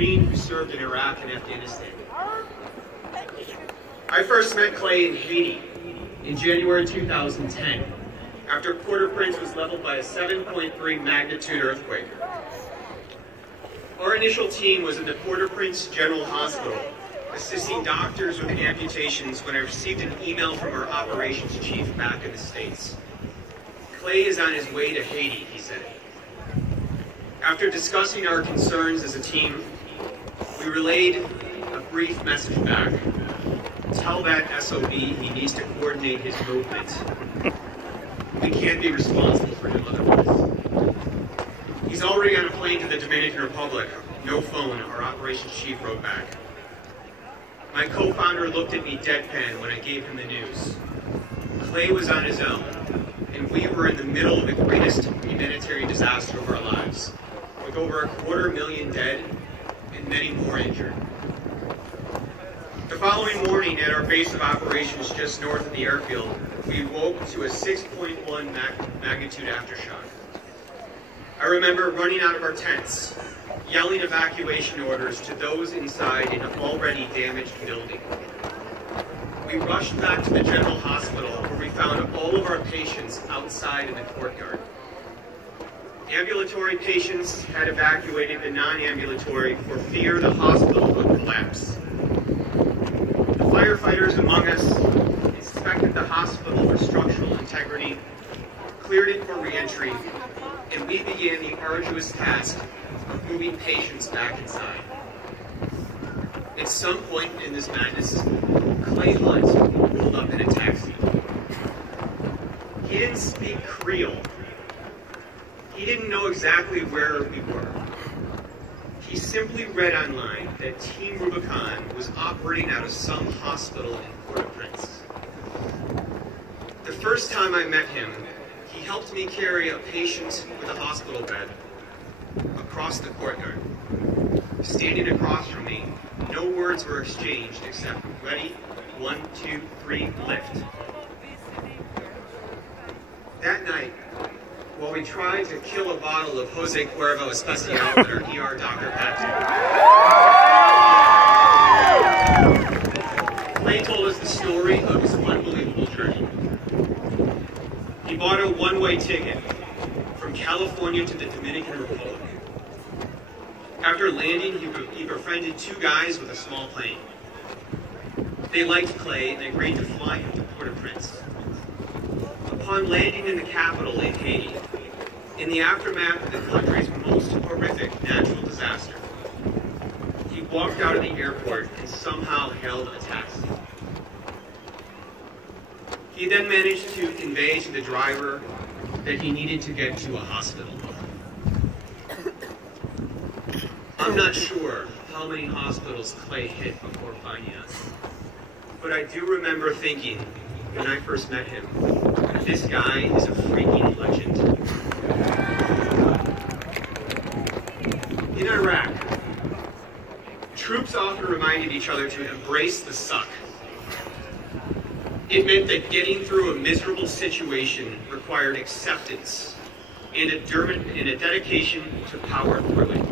who served in Iraq and Afghanistan. I first met Clay in Haiti in January 2010, after Port-au-Prince was leveled by a 7.3 magnitude earthquake. Our initial team was in the Port-au-Prince General Hospital, assisting doctors with amputations when I received an email from our operations chief back in the States. Clay is on his way to Haiti, he said. After discussing our concerns as a team, we relayed a brief message back. Tell that SOB he needs to coordinate his movement. We can't be responsible for him otherwise. He's already on a plane to the Dominican Republic. No phone, our operations chief wrote back. My co-founder looked at me deadpan when I gave him the news. Clay was on his own, and we were in the middle of the greatest humanitarian disaster of our lives, with over 250,000 dead and many more injured. The following morning at our base of operations just north of the airfield, we woke to a 6.1 magnitude aftershock. I remember running out of our tents, yelling evacuation orders to those inside an already damaged building. We rushed back to the general hospital where we found all of our patients outside in the courtyard. Ambulatory patients had evacuated the non-ambulatory for fear the hospital would collapse. The firefighters among us inspected the hospital for structural integrity, cleared it for re-entry, and we began the arduous task of moving patients back inside. At some point in this madness, Clay Hunt pulled up in a taxi. He didn't speak Creole. He didn't know exactly where we were. He simply read online that Team Rubicon was operating out of some hospital in Port-au-Prince. The first time I met him, he helped me carry a patient with a hospital bed across the courtyard. Standing across from me, no words were exchanged except, ready, 1, 2, 3, lift. That night, while we tried to kill a bottle of Jose Cuervo Especial that our ER doctor packed in, Clay told us the story of his unbelievable journey. He bought a one-way ticket from California to the Dominican Republic. After landing, he befriended 2 guys with a small plane. They liked Clay and agreed to fly him to Port-au-Prince. Upon landing in the capital in Haiti, in the aftermath of the country's most horrific natural disaster, he walked out of the airport and somehow hailed a taxi. He then managed to convey to the driver that he needed to get to a hospital. I'm not sure how many hospitals Clay hit before finding us, but I do remember thinking, when I first met him, this guy is a freaking legend. In Iraq, troops often reminded each other to embrace the suck. It meant that getting through a miserable situation required acceptance and a dedication to power through it.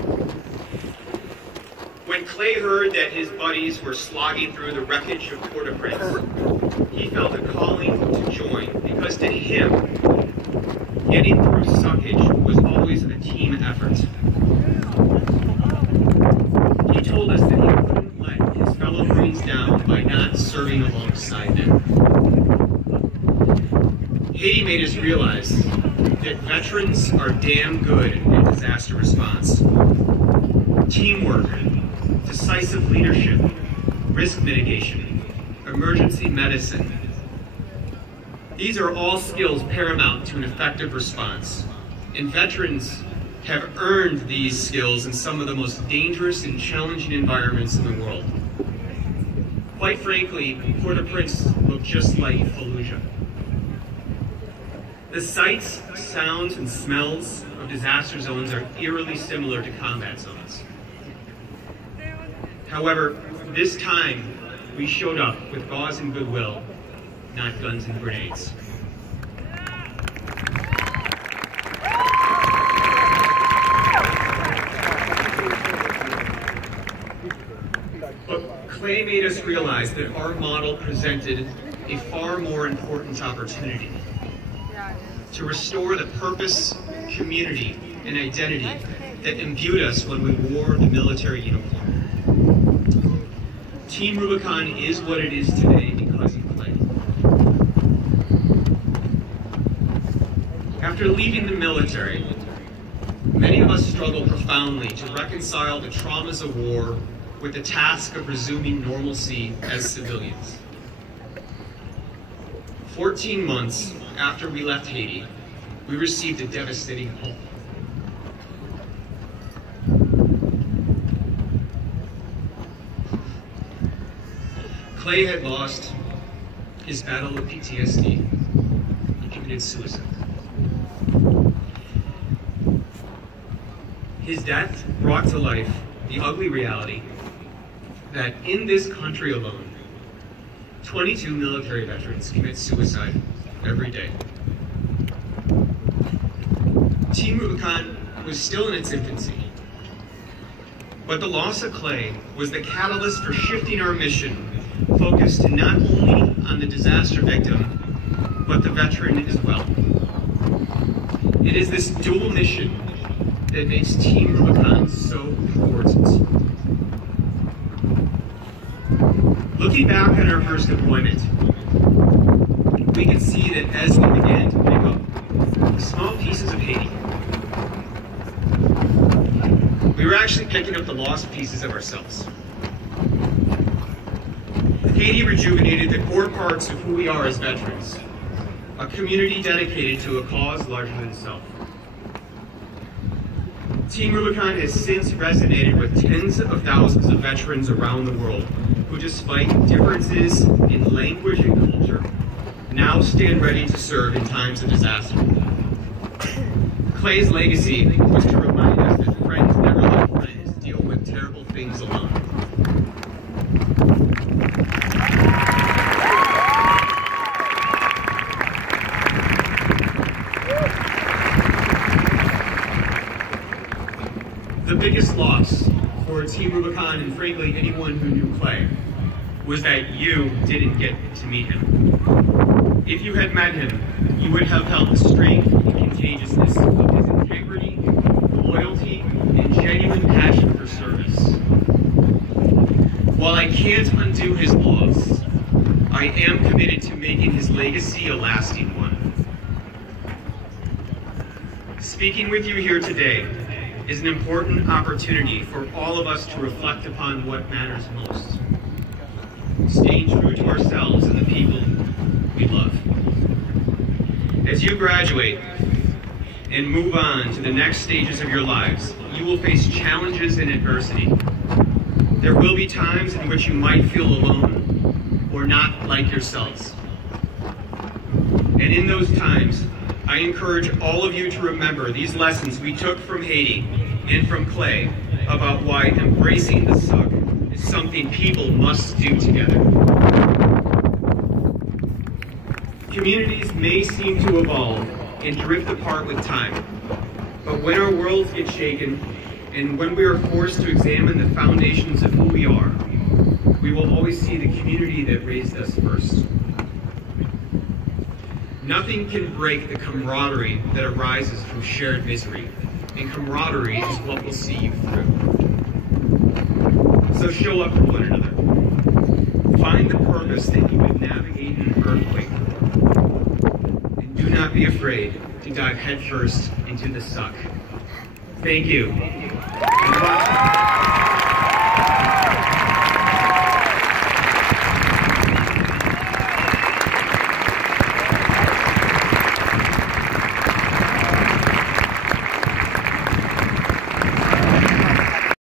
When Clay heard that his buddies were slogging through the wreckage of Port-au-Prince, he felt a calling to join, because to him, getting through suckage was always a team effort. He told us that he couldn't let his fellow Marines down by not serving alongside them. Haiti made us realize that veterans are damn good at disaster response. Teamwork, decisive leadership, risk mitigation, emergency medicine. These are all skills paramount to an effective response, and veterans have earned these skills in some of the most dangerous and challenging environments in the world. Quite frankly, Port-au-Prince looked just like Fallujah. The sights, sounds, and smells of disaster zones are eerily similar to combat zones. However, this time, we showed up with gauze and goodwill, not guns and grenades. But Clay made us realize that our model presented a far more important opportunity to restore the purpose, community, and identity that imbued us when we wore the military uniform. Team Rubicon is what it is today because of Clay. After leaving the military, many of us struggle profoundly to reconcile the traumas of war with the task of resuming normalcy as civilians. 14 months after we left Haiti, we received a devastating call. Clay had lost his battle with PTSD. He committed suicide. His death brought to life the ugly reality that in this country alone, 22 military veterans commit suicide every day. Team Rubicon was still in its infancy, but the loss of Clay was the catalyst for shifting our mission, focused not only on the disaster victim, but the veteran as well. It is this dual mission that makes Team Rubicon so important. Looking back on our first deployment, we can see that as we began to pick up small pieces of Haiti, we were actually picking up the lost pieces of ourselves. Haiti rejuvenated the core parts of who we are as veterans, a community dedicated to a cause larger than self. Team Rubicon has since resonated with tens of thousands of veterans around the world who, despite differences in language and culture, now stand ready to serve in times of disaster. Clay's legacy was to remind us that friends never let friends deal with terrible things alone. The biggest loss for Team Rubicon, and frankly anyone who knew Clay, was that you didn't get to meet him. If you had met him, you would have felt the strength and contagiousness of his integrity, loyalty, and genuine passion for service. While I can't undo his loss, I am committed to making his legacy a lasting one. Speaking with you here today is an important opportunity for all of us to reflect upon what matters most. Staying true to ourselves and the people we love. As you graduate and move on to the next stages of your lives, you will face challenges and adversity. There will be times in which you might feel alone or not like yourselves. And in those times, I encourage all of you to remember these lessons we took from Haiti and from Clay about why embracing the suck is something people must do together. Communities may seem to evolve and drift apart with time, but when our worlds get shaken and when we are forced to examine the foundations of who we are, we will always see the community that raised us first. Nothing can break the camaraderie that arises from shared misery, and camaraderie is what will see you through. So show up for one another. Find the purpose that you would navigate an earthquake for, and do not be afraid to dive headfirst into the suck. Thank you.